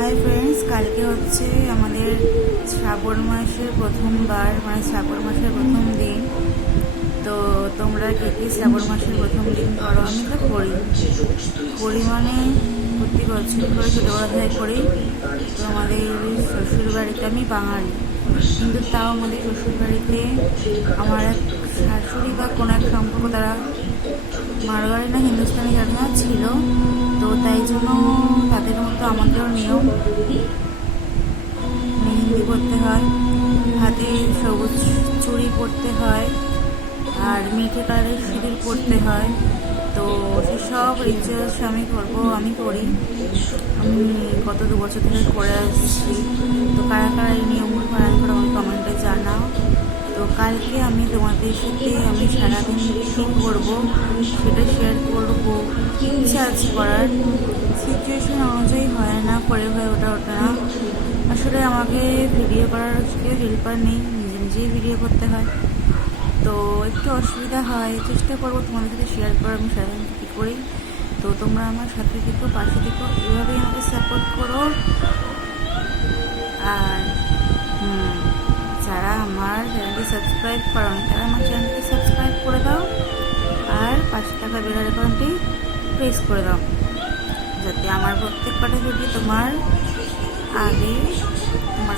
Hi friends, কালকে হচ্ছে আমাদের শ্রাবণ মাসের প্রথমবার, মানে শ্রাবণ মাসের প্রথম দিন। তো তোমরা কে কে শ্রাবণ মাসের প্রথম দিন করো? আমি তো করি মানে প্রতি বছর করে ছোটোবেলা থেকে করি। তো আমাদের শ্বশুর বাড়িতে, আমি বাঙালি কিন্তু তাও আমাদের শ্বশুর বাড়িতে আমার এক শাশুড়ি বা কোনো এক সম্পর্ক, তারা মারোয়ারি না হিন্দুস্তানি জানা ছিল। তো তাই জন্য তাদের মতো আমাদেরও নিয়ম, মেহেন্দি করতে হয়, হাতে সবুজ চুড়ি পরতে হয়, আর মিঠে কালারের সিঁদুর পরতে হয়। তো সেসব রিচুয়ালস আমি করি। আমি গত 2 বছর ধরে করে আসছি। তো কারা কারা এই নিয়মগুলো পালন করে আমাকে কমেন্টে জানাও। তো কালকে আমি তোমাদের সাথে আমি সারাদিন কী করবো সেটা শেয়ার করবো। ইচ্ছা আছে করার, সিচুয়েশন অনুযায়ী হয় না, হয়ে ওঠা না। আসলে আমাকে ভিডিও করার কেউ হেল্পার নেই, নিজেই ভিডিও করতে হয়। তো একটু অসুবিধা হয়, চেষ্টা করবো তোমাদের সাথে শেয়ার করার আমি সারাদিন কী করি। তো তোমরা আমার সাথে থেকো, পাশে থেকো, এভাবেই আমাকে সাপোর্ট করো। আর যারা আমার চ্যানেলটি সাবস্ক্রাইব করো তারা আমার চ্যানেলটি সাবস্ক্রাইব করে দাও, আর পাশে থাকা বেল আইকনটি প্রেস করে দাও, যাতে আমার প্রত্যেক কটা ভিডিও তোমার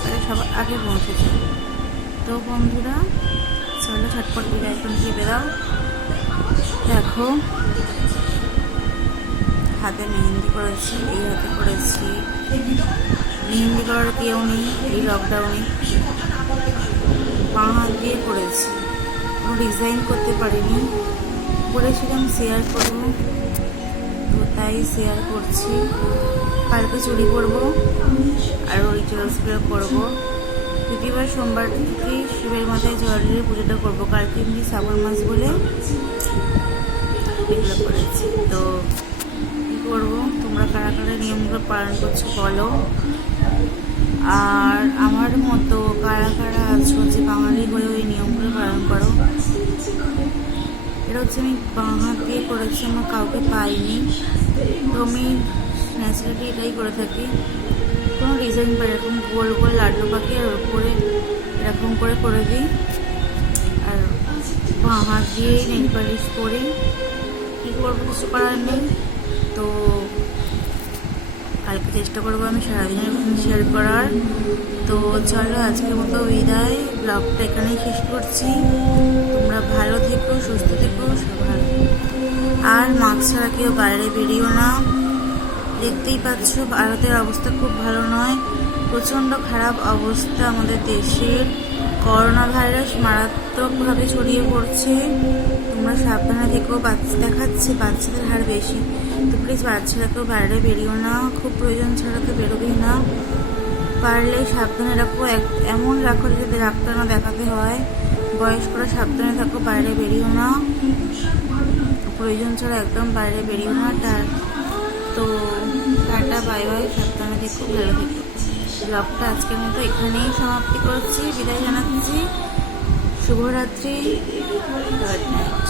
কাছে সবার আগে পৌঁছে যায়। তো বন্ধুরা, চলো ঝটপট বেল আইকন টিপে দাও। দেখো, হাতে মেহেন্দি করেছি, এই হাতে করেছি। মেহেন্দি করার কেউ নেই এই লকডাউনে, বাঁ হাত দিয়ে করেছি, কোনো ডিজাইন করতে পারিনি। বলেছিলাম শেয়ার করবো, তো তাই শেয়ার করছি। কালকে চুড়ি পরবো আর রিচুয়ালসগুলো করবো। প্রতিবার সোমবার থেকেই শিবের মাথায় জল দিয়ে পুজোটা করবো। কালকে এমনি শ্রাবণ মাস বলে এগুলো করেছি। তো কী করবো, তোমরা কারা কারা নিয়মগুলো পালন করছো বলো। আর আমার মতো কারা কারা আছো যে বাঙালি হয়ে ওই নিয়মগুলো পালন করো। এটা হচ্ছে আমি বাঁ হাত দিয়ে করেছি, আমার কাউকে পাইনি। তো আমি ন্যাচারালি এটাই করে থাকি। কোনো ডিজাইন পাই, এরকম গোল গোল লাড্ডু পাখি আর ওপরে এরকম করে দিই। আর বাঁ হাত দিয়েই নেল পালিশ করি। কী করবো, কিছু করার নেই। তো কালকে চেষ্টা করবো আমি সারাদিনের শেয়ার করার। তো চলো, আজকের মতো বিদায়, ব্লগটা এখানেই শেষ করছি। তোমরা ভালো থেকো, সুস্থ থেকো, সব ভালো। আর মাস্ক ছাড়া কেউ বাইরে বেরিও না। দেখতেই পাচ্ছ ভারতের অবস্থা খুব ভালো নয়, প্রচণ্ড খারাপ অবস্থা আমাদের দেশের। করোনা ভাইরাস মারাত্মকভাবে ছড়িয়ে পড়ছে। তোমরা সাবধানে থেকো। দেখাচ্ছে বাচ্চাদের হার বেশি। তো প্লিজ বাচ্চারাকেও বাইরে বেরিও না, খুব প্রয়োজন ছাড়া তো বেরোবেই না। পারলে সাবধানে রাখো, এমন রাখো যাতে ডাক্তার না দেখাতে হয়। বয়স্করা সাবধানে থাকো, বাইরে বেরিও না, প্রয়োজন ছাড়া একদম বাইরে বেরিও না। তো টাটা, বাই বাই, সাবধানে থেকো, ভালো থেকো। ব্লগটা আজকের মতো এখানেই সমাপ্তি করছি, বিদায় জানাচ্ছি। শুভরাত্রি, গুড নাইট।